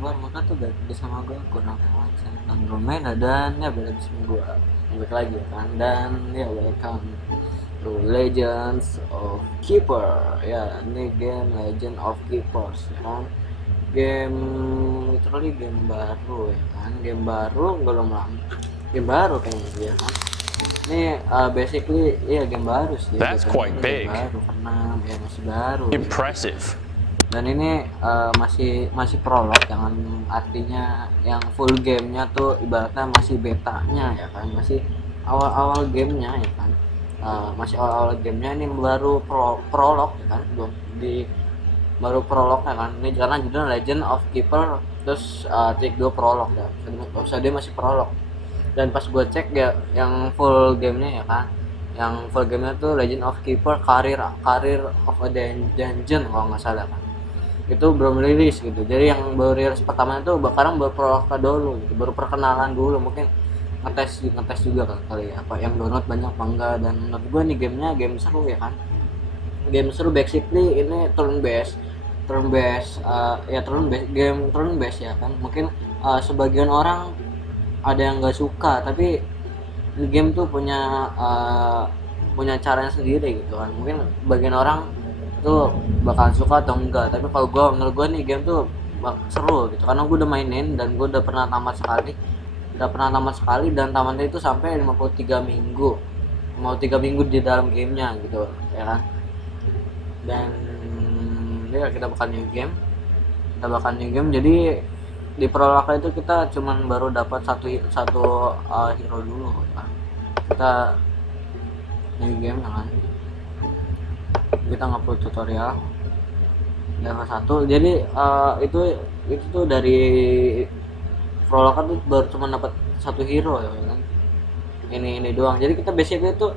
maka tuh gak sama gue kurang San Andromeda dan ya balik gue balik lagi kan dan ya welcome to Legends of Keeper. Ya ini game Legend of Keepers ya kan, game literally game baru ya kan, game baru belum lama, game baru kayaknya ya kan. Ini basically ya game baru sih. That's quite big. Baru karena ya masih baru. Impressive. Dan ini masih prolog, yang artinya yang full gamenya tuh ibaratnya masih betanya ya kan, masih awal-awal gamenya ya kan. Masih awal-awal gamenya, ini baru prolog ya kan, belum di baru prolog ya kan. Ini karena judulnya Legend of Keeper terus take 2 prolog ya, dia masih prolog. Dan pas gue cek ya yang full gamenya ya kan, yang full gamenya tuh Legend of Keeper Career of a Dungeon kalau nggak salah kan, itu belum rilis gitu. Jadi yang baru rilis pertama itu sekarang baru prolog dulu gitu, baru perkenalan dulu, mungkin ngetes juga kali apa yang download banyak apa enggak. Dan menurut gue nih gamenya game seru ya kan, game seru. Basically ini turn based game turn based ya kan. Mungkin sebagian orang ada yang nggak suka, tapi game tuh punya caranya sendiri gitu kan. Mungkin bagian orang itu bakalan suka atau enggak, tapi kalau menurut gue nih game tuh seru gitu, karena gue udah mainin dan gue udah pernah tamat sekali dan tamatnya itu sampai 53 minggu mau 3 minggu di dalam gamenya gitu ya kan. Dan ya kita bakal new game jadi di prolog itu kita cuman baru dapat satu hero dulu kan. Kita new game ya kan, kita ngupload tutorial level 1. Jadi itu tuh dari prolog tuh baru cuma dapat satu hero ya kan, ini doang. Jadi kita basically itu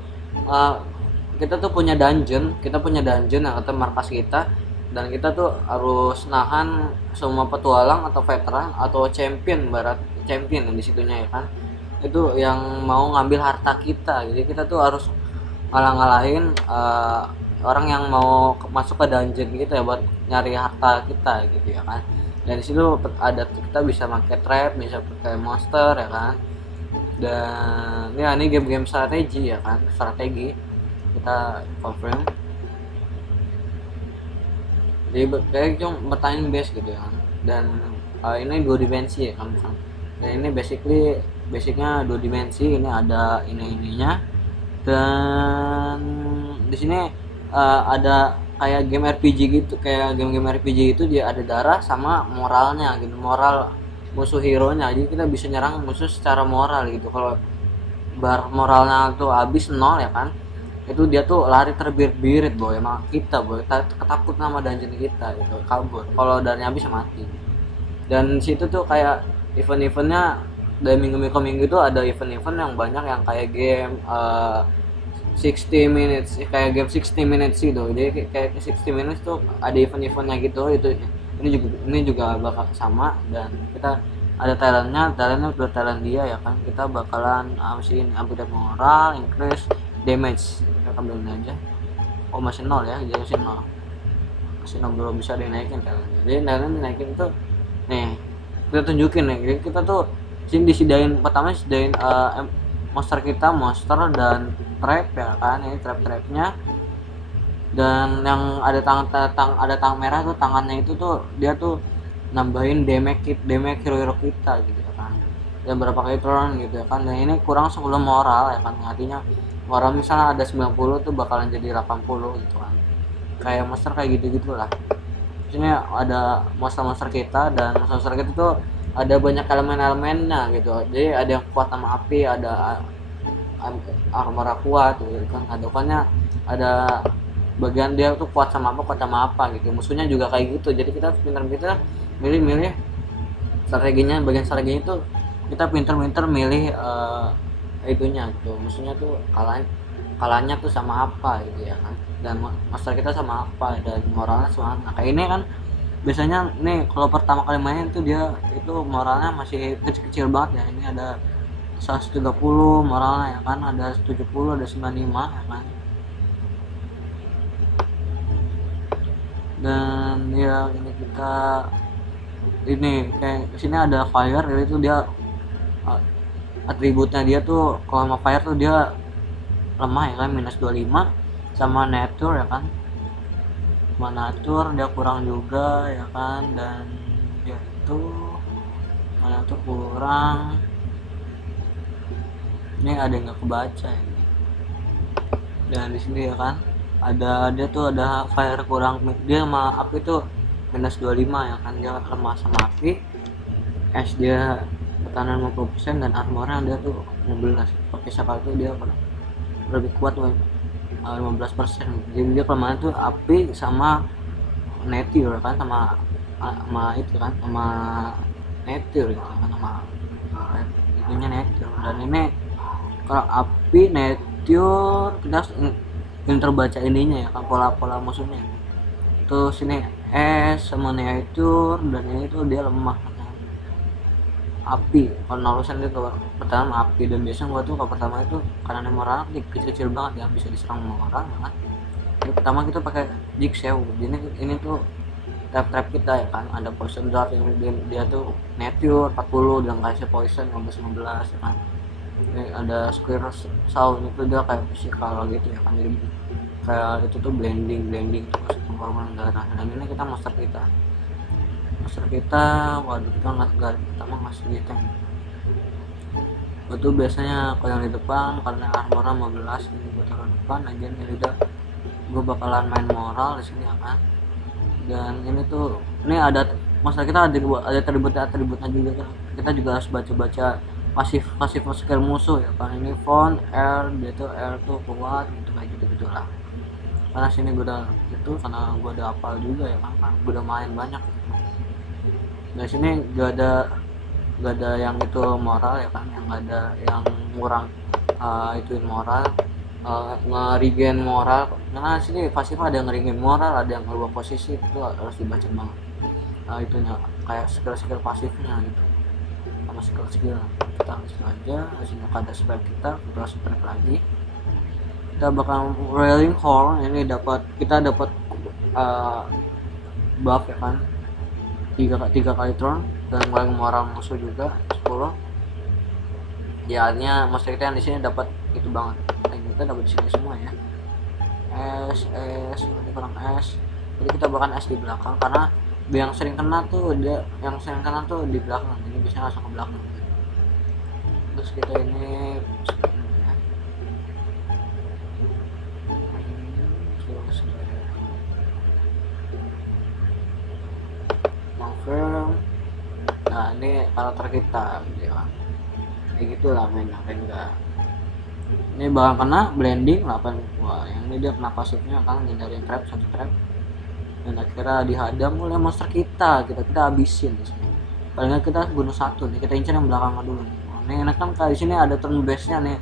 kita tuh punya dungeon yang kata markas kita, dan kita tuh harus nahan semua petualang atau veteran atau champion yang di situnya ya kan, itu yang mau ngambil harta kita. Jadi kita tuh harus ngalahin orang yang mau masuk ke dungeon gitu ya, buat nyari harta kita gitu ya kan. Dan disitu ada kita bisa pakai trap, bisa pakai monster ya kan. Dan ya ini game strategi ya kan, kita confirm. Jadi kayak cuma bertanding base gitu ya kan. Dan ini 2 dimensi ya kan. Dan ini basicnya 2 dimensi. Ini ada ininya. Dan di sini ada kayak game RPG gitu, kayak game RPG itu dia ada darah sama moralnya gitu, moral musuh hero nya. Jadi kita bisa nyerang musuh secara moral gitu. Kalau moralnya tuh habis 0 ya kan, itu dia tuh lari terbirit-birit boy, emang kita ketakut nama dungeon kita gitu, kabur. Kalau darahnya habis mati. Dan situ tuh kayak event-eventnya dari minggu itu ada event-event yang banyak, yang kayak game 60 minutes, kayak game 60 minutes gitu. Jadi kayak 60 minutes tuh ada event-eventnya gitu. Ini juga bakal sama. Dan kita ada talentnya udah talent dia ya kan. Kita bakalan upgrade moral, increase damage. Kita ambilin aja. Oh masih 0 ya, jadi masih 0 belum bisa dinaikin talentnya. Jadi talentnya dinaikin itu nih, kita tunjukin nih. Jadi kita tuh sini pertama disediain monster dan trap ya kan. Ini trapnya. Dan yang ada tangan merah tuh, tangannya itu tuh dia tuh nambahin damage hero kita gitu ya kan, dan berapa kali turun gitu ya kan. Dan ini kurang 10 moral ya kan, artinya moral misalnya ada 90 tuh bakalan jadi 80 gitu kan. Kayak monster kayak gitu lah. Sini ada monster kita, dan monster kita tuh ada banyak elemen-elemennya gitu. Jadi ada yang kuat sama api, ada armor kuat gitu kan. Ada bagian dia tuh kuat sama apa gitu. Musuhnya juga kayak gitu. Jadi kita pintar-pintar milih strateginya. Bagian strateginya itu kita pintar-pintar milih itunya gitu. Musuhnya tuh kalahnya tuh sama apa gitu ya kan. Dan master kita sama apa, dan moralnya sama. Nah, kayak ini kan biasanya nih kalau pertama kali main tuh dia itu moralnya masih kecil banget ya. Ini ada 130 moralnya ya kan, ada 70, ada 95 ya kan. Dan ya ini kita ini kayak sini ada fire, itu dia uh, atributnya dia tuh kalau sama fire tuh dia lemah ya kan, minus 25. Sama nature ya kan, sama nature dia kurang juga ya kan, dan dia itu mana tuh kurang. Ini ada yang nggak kebaca ini. Dan di sini ya kan ada dia tuh ada fire kurang, dia sama api tuh minus 25 ya kan, dia lemah sama api. Es dia pertahanan 50% dan armornya dia tuh 15. Pakai sakal tuh dia lebih kuat 15%. Jadi dia kelemahan tuh api sama nature kan, sama itu kan, sama nature gitu kan, sama itunya nature. Dan ini kalau api nature kita yang terbaca ininya ya kan, pola-pola musuhnya. Terus ini es sama nature, dan ini tuh dia lemah kan. Api kalau narusan itu pertama api, dan biasanya gua tuh kalau pertama itu karena moral kecil-kecil banget ya, bisa diserang sama orang kan. Jadi pertama kita pakai jigsaw. Jadi ini tuh trap kita ya kan, ada poison dart yang dia tuh nature 40 dan kasih poison 15 ya kan. Ini ada square sound itu dia kayak physical gitu ya kan, jadi kayak itu tuh blending terus pengorbanan darah. Dan ini kita monster kita waduh, kita nggak pertama ngasih gitu. Itu biasanya kalau yang di depan karena armornya 15, ini gue taruh depan aja nih, udah gue bakalan main moral di sini ya kan. Dan ini tuh ini ada masalah, kita ada atributnya juga kan. Kita juga harus baca pasif skill musuh ya kan. Ini font R, dia tuh R tuh kuat gitu, kayak gitu lah. Karena sini gue udah itu, karena gue udah hafal juga ya kan, gue udah main banyak gitu. Nah sini gak ada yang itu moral ya kan, yang gak ada yang kurang ituin moral, nge-regen moral. Karena sini pasif ada yang nge-regen moral, ada yang ngerubah posisi, itu harus dibaca banget. Itunya kayak skill pasifnya gitu, sama skill kita harus aja. Hasilnya ada spell kita harus spell lagi. Kita bakal railing horn, ini kita dapat buff ya kan, tiga kali turn, dan mulai moral musuh juga 10. Ya artinya monster kita yang di sini dapat itu banget, dan kita dapat di sini semua ya. Ini kurang S, jadi kita bahkan S di belakang, karena yang sering kena tuh di belakang, ini bisa langsung ke belakang. Terus kita ini ya. Nah ini karakter kita gitu ya, kayak gitulah mainnya kan. Enggak, ini bakal kena blending 8. Wah yang ini dia kena pasifnya kan, hindarin satu trap, dan akhirnya dihadam oleh monster kita habisin di sini. Paling kita bunuh satu nih, kita incar yang belakang dulu nih. Ini enak kan, di sini ada turn base nya nih,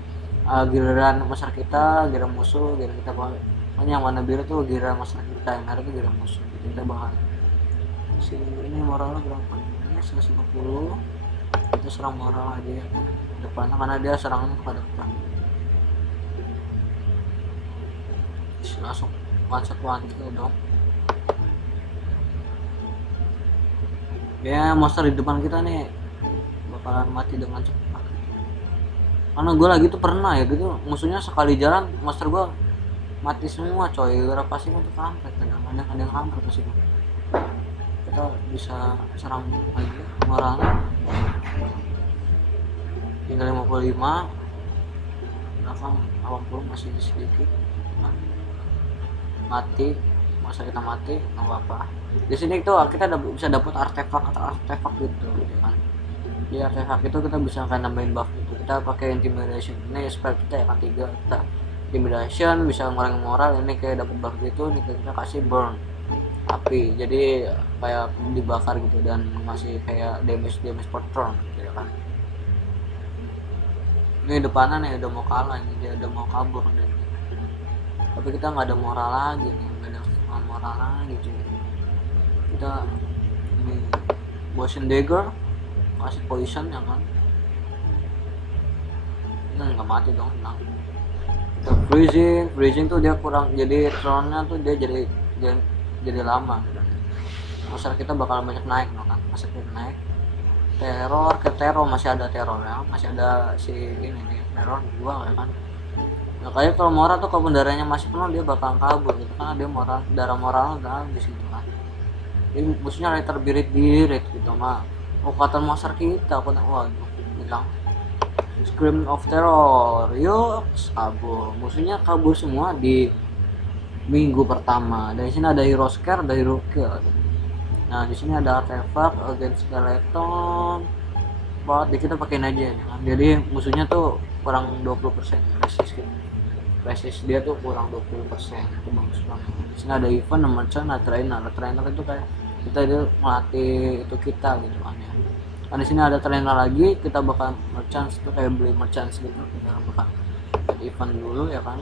giliran monster kita, giliran musuh, giliran kita bakal. Yang warna biru tuh giliran monster kita, yang merah tuh giliran musuh. Kita bakal ini moralnya berapa? Ini 150. Itu serang moral aja ya kan, depannya, karena dia serangannya ke depan. Langsung one kill dong ya. Monster di depan kita nih bakalan mati dengan cepat, karena gue lagi tuh pernah ya gitu, musuhnya sekali jalan monster gue mati semua coy, gara pasti untuk kampret, kadang-kadang ada yang kampret sih. Kita bisa serang lagi moralnya, tinggal 55, belakang 80 masih sedikit mati. Masa kita mati nggak apa-apa. Di sini tuh kita bisa dapat artefak gitu kan. Di artefak itu kita bisa kan nambahin buff gitu. Kita pakai intimidation, ini spell kita ya kan 3, kita intimidation bisa ngurangin moral. Ini kayak dapat buff gitu, ini kita kasih burn api, jadi kayak dibakar gitu, dan masih kayak damage per turn gitu kan. Ini depanan ya udah mau kalah, ini dia udah mau kabur dan tapi kita nggak ada moral lagi nih, nggak ada moral lagi cuy. Kita ini poison dagger, kasih poison ya kan, ini nggak mati dong, tenang. Kita freezing tuh dia kurang, jadi tronnya tuh dia jadi lama gitu. monster kita bakal banyak naik no kan, monster kita naik. Teror ke teror masih ada teror ya, masih ada si ini nih teror dua ya kan. Nah, kayak kalau Mora tuh kalau darahnya masih penuh dia bakal kabur gitu karena dia darah moral udah habis gitu kan. Jadi musuhnya lagi terbirit-birit gitu mah. Kekuatan monster kita aku waduh bilang Scream of Terror yuk kabur, musuhnya kabur semua di minggu pertama. Dari sini ada hero scare, ada hero kill. Nah di sini ada artefak against skeleton buat kita pakein aja ya kan. Jadi musuhnya tuh kurang 20% resist gitu. Resist dia tuh kurang 20%, itu bagus banget. Di sini ada event, merchant, ada trainer itu kayak kita dia melatih itu kita gitu kan ya. Kan di sini ada trainer lagi, kita bakal merchant itu kayak beli merchant gitu, kita bakal event dulu ya kan.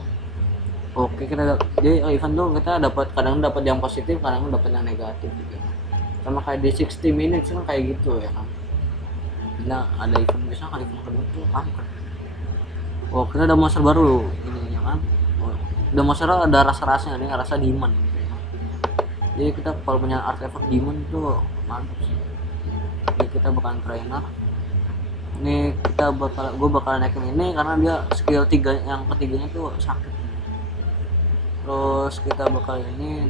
Oke kita jadi event tuh kita kadang dapat yang positif, kadang dapat yang negatif gitu. Sama kayak di 60 minutes kan kayak gitu ya kan. Nah ada event biasa kan event kedua tuh angker. Oh kita ada monster baru ini ya kan. Oh, udah monster ada rasa-rasanya nih, rasa demon gitu ya. Jadi kita kalau punya artefak demon tuh mantap sih. Jadi kita bakalan trainer. Ini gue bakal naikin ini karena dia skill 3 yang ketiganya tuh sakit. Terus kita bakal ini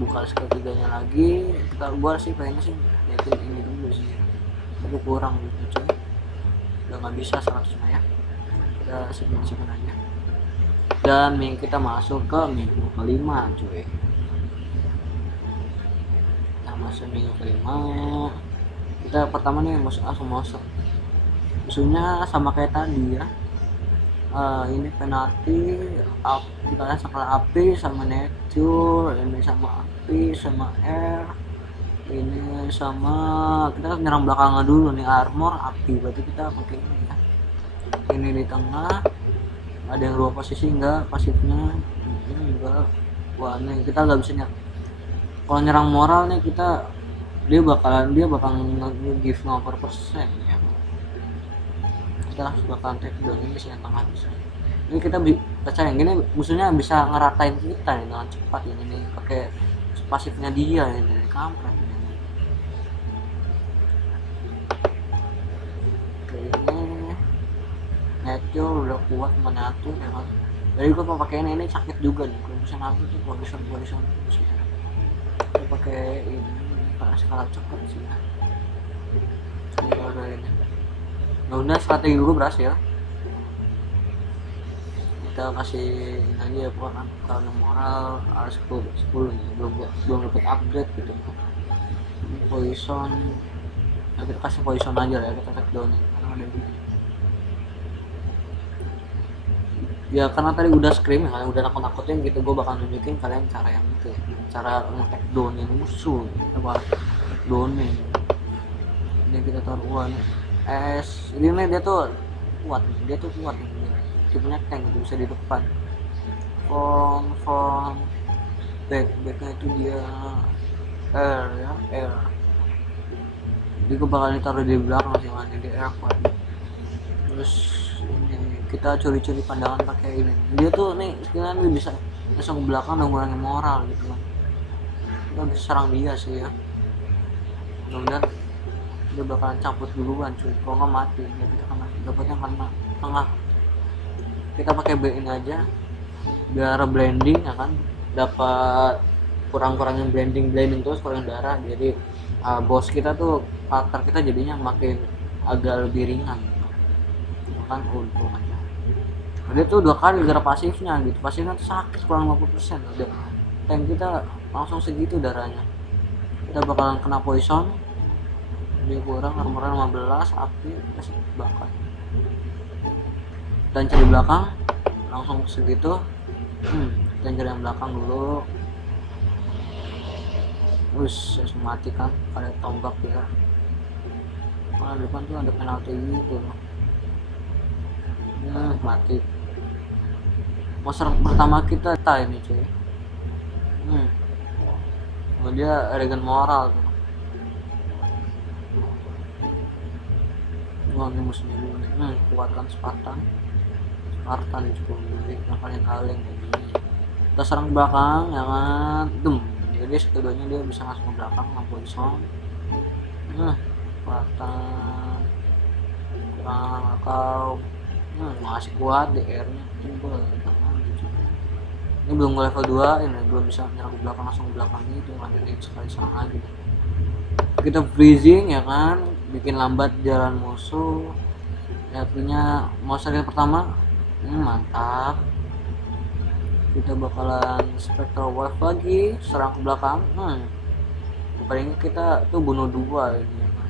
buka skill 3-nya lagi. Gua sih pengennya sih naikin ini dulu sih. Tapi kurang gitu cuy. Udah nggak bisa 100 ya. Kita simpen aja. Dan kita masuk ke minggu kelima cuy. Kita masuk minggu kelima. Kita pertama nih masuk musuhnya sama kayak tadi ya. Ini penalti kita lihat skala api sama nature, ini sama api sama air, ini sama kita nyerang belakangnya dulu nih armor api, berarti kita pakai ini ya. Ini di tengah ada yang 2 posisi enggak pasifnya, ini juga wah nih kita nggak bisa kalau nyerang moral nih dia bakal nge-give 0% ya. Kita bakalan take down ini sih yang tengah bisa. Ini kita percaya gini musuhnya bisa ngeratain kita nih dengan cepat ini nih pakai pasifnya dia ini kampret ini. Oke ini nature udah kuat menyatu ya kan. Jadi gua mau pakai ini sakit juga nih kalau bisa natu tuh position terus ya. Gua pakai ini karena skala cepet sih ya. Ini ada ini. Nah udah strategi gue berhasil. Kita kasih ini aja ya kan karena moral harus 10 nih belum dapat upgrade gitu. Poison nah, kita kasih poison aja ya, kita take down karena ada ini. Ya karena tadi udah scream ya, udah nakut-nakutin gitu, gue bakal nunjukin kalian cara yang itu ya, cara nge-take downin musuh. Kita bakal take downin. Ini kita taruh es ini nih dia tuh kuat nih tipenya tank gitu, bisa di depan from backnya itu dia air jadi gue bakal ditaruh di belakang sih mana di air kuat. Terus ini kita curi-curi pandangan pakai ini, dia tuh nih sekalian bisa langsung ke belakang dan ngurangin moral gitu kan. Kita bisa serang dia sih ya, mudah-mudahan dia bakalan cabut duluan cuy, kalau nggak mati ya kita kena dapatnya karena tengah. Kita pakai B ini aja biar blending ya kan, dapat kurangin blending terus kurangin darah, jadi bos kita tuh karakter kita jadinya makin agak lebih ringan gitu kan. Untung aja dia tuh 2 kali gara pasifnya gitu, pasifnya tuh sakit kurang 50%. Udah tank kita langsung segitu darahnya, kita bakalan kena poison. Dia kurang armornya 15 api kasih bakar dan cari belakang langsung segitu. Dan cari yang belakang dulu terus mati kan ada tombak ya. Depan tuh ada penalti gitu mati. Monster pertama kita ini cuy. Dia regen moral tuh. Ini musuhnya dulu nih, kuatkan Spartan cukup yang paling kaleng ini. Kita serang belakang ya kan, jadi keduanya dia bisa masuk ke belakang lampu isom. Kelihatan kurang atau masih kuat DR nya timbul gitu. Ini belum level 2, ini belum bisa menyerang ke belakang, langsung ke belakang gitu, lanjutin sekali serang lagi. Kita freezing ya kan, bikin lambat jalan musuh. Artinya monster yang pertama mantap. Kita bakalan spectral wave lagi, serang ke belakang. Paling kita tuh bunuh 2 ini ya kan.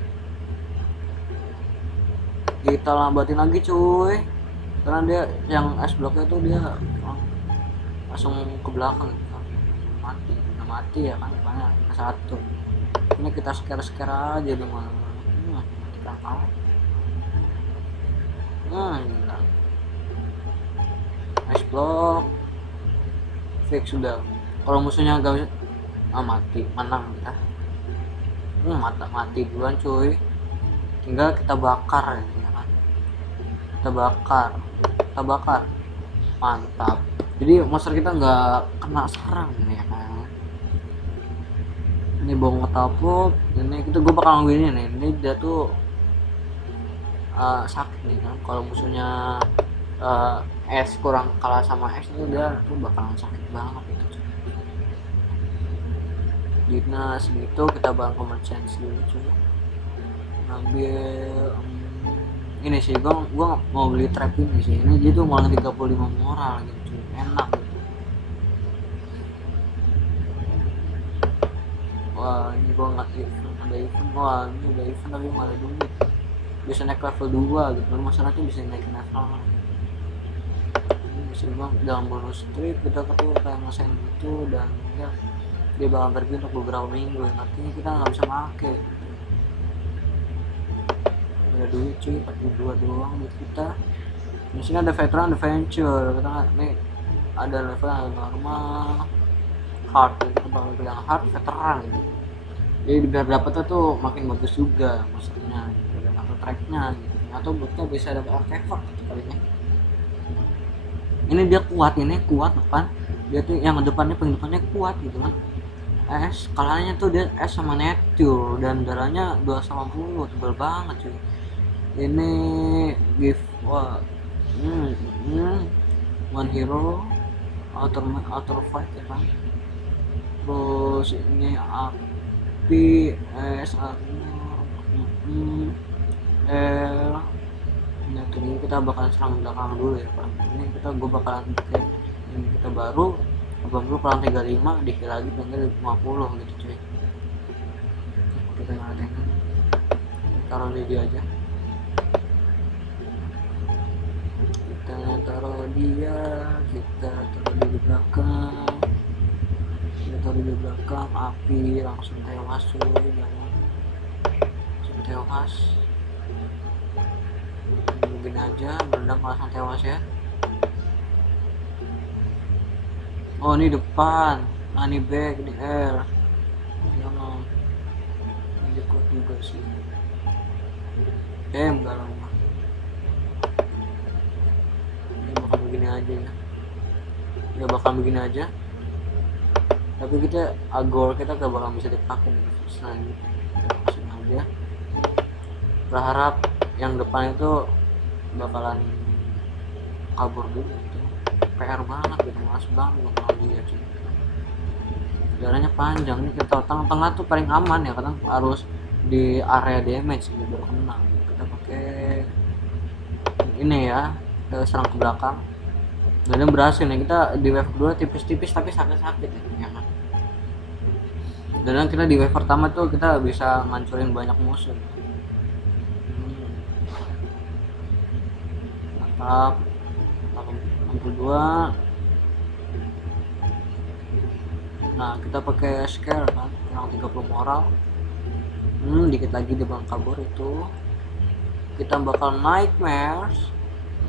Kita lambatin lagi cuy, karena dia yang es bloknya tuh dia langsung ke belakang gitu kan. mati ya kan, makanya ke 1. Ini kita scare aja di mana kita tahu. Gila. Ice block fix sudah. Kalau musuhnya gak bisa mati, menang kita. Mati duluan cuy. Tinggal kita bakar ya kan. Kita bakar. Mantap. Jadi monster kita nggak kena serang ya kan. Ini bom katapult, ini kita gue bakal ngambilin nih. Ini dia tuh sakit nih kan. Kalau musuhnya es kurang kalah sama es itu dia tuh bakalan sakit banget gitu. Dina segitu kita bakal common chance dulu cuy. Ngambil ini sih, gua mau beli trap ini sih. Ini dia tuh malah 35 moral gitu cuy. Enak gitu. Wah ini gua nggak ada event. Wah ini udah event tapi malah duit. Bisa naik level 2 gitu. Masalahnya bisa naikin level. Ini bisa bang dalam bonus trip kita ketemu kayak ngesain gitu, dan ya dia bakal pergi untuk beberapa minggu. Artinya kita nggak bisa pakai. Ada duit cuy, 42 doang buat kita. Di sini ada veteran adventure, kita nih ada level yang normal, hard, kita bakal bilang hard veteran gitu. Jadi biar dapetnya tuh makin bagus juga maksudnya gitu, dan atau tracknya gitu, atau kita bisa dapat artefak gitu kalinya. Ini dia kuat depan, dia tuh yang depannya paling kuat gitu kan. Es kalahnya tuh dia es sama Neptune dan darahnya 280, tebal banget cuy. Ini give one hero outer fight ya kan. Terus ini api es armor nah ini kita bakalan serang belakang dulu ya kan. Ini gue bakalan pakai ini kita baru 80 kurang 35 dikit lagi tinggal 50 gitu cuy. Kita nggak ada yang taruh di dia aja. Kita taruh di belakang. Kita taruh di belakang. Api langsung tewas cuy, jangan langsung tewas. Mungkin aja meledak langsung tewas ya. Oh ini depan, nah ini back, ini R, ini kuat juga sih. Enggak lama. Ini bakal begini aja ya. Ya bakal begini aja. Tapi kita agor kita gak bakal bisa dipakai nih. Nah ini kita masukin aja. Berharap yang depan itu bakalan kabur dulu gitu. PR banget gitu, malas banget bakal dia cuy. Jalannya panjang nih, kita tengah-tengah tuh paling aman ya, kadang harus di area damage gitu baru kena. Kita pakai ini ya, kita serang ke belakang. Dan berhasil nih, kita di wave 2 tipis-tipis tapi sakit-sakit ya kan. Dan kita di wave pertama tuh kita bisa ngancurin banyak musuh. Mantap. 62. Nah kita pakai scale kan, kurang 30 moral. Dikit lagi dia bakal kabur itu. Kita bakal nightmares.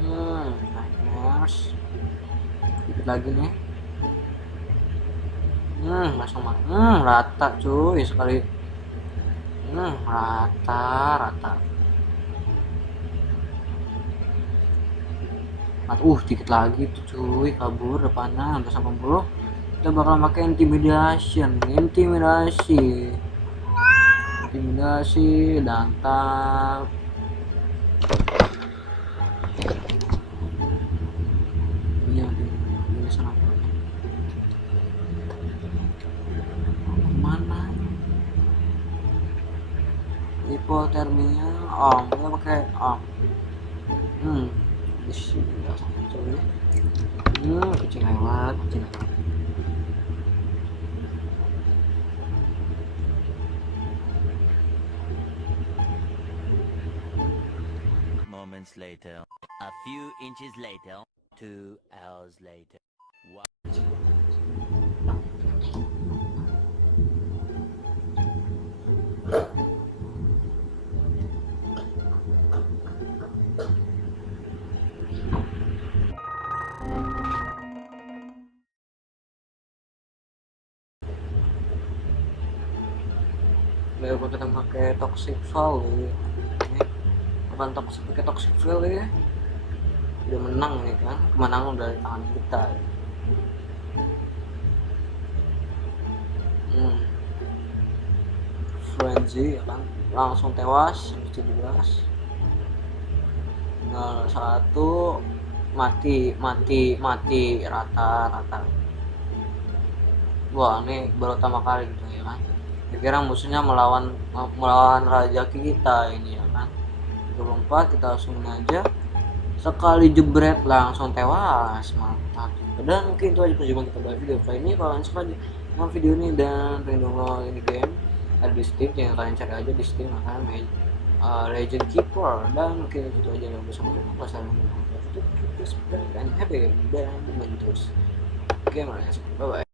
Nightmares. Dikit lagi nih. Langsung rata cuy sekali. Rata. Dikit lagi tuh cuy, kabur depannya hampir 80. kita bakal pakai intimidasi dan tap. Ini sana mana hipotermia. Kita pakai di sini kucing lewat. Moments later, a few inches later, 2 hours later. Lalu kita pakai toxic value. Bukan pakai toxic value ya. Udah menang nih kan, kemenangan dari tangan kita. Frenzy ya kan, langsung tewas 17. Nah, 1 mati rata. Wah, ini baru pertama kali gitu ya kan. Kira musuhnya melawan raja kita ini ya kan. 24 kita langsung aja sekali jebret langsung tewas, mantap. Dan mungkin itu aja perjumpaan kita pada video kali ini. Kalau kalian suka dengan video ini dan pengen download ini game, ada di Steam, jangan kalian cari aja di Steam akan Legend Keeper. Dan mungkin itu aja yang bersama pasaran itu keep dan happy dan main terus. Oke, bye bye.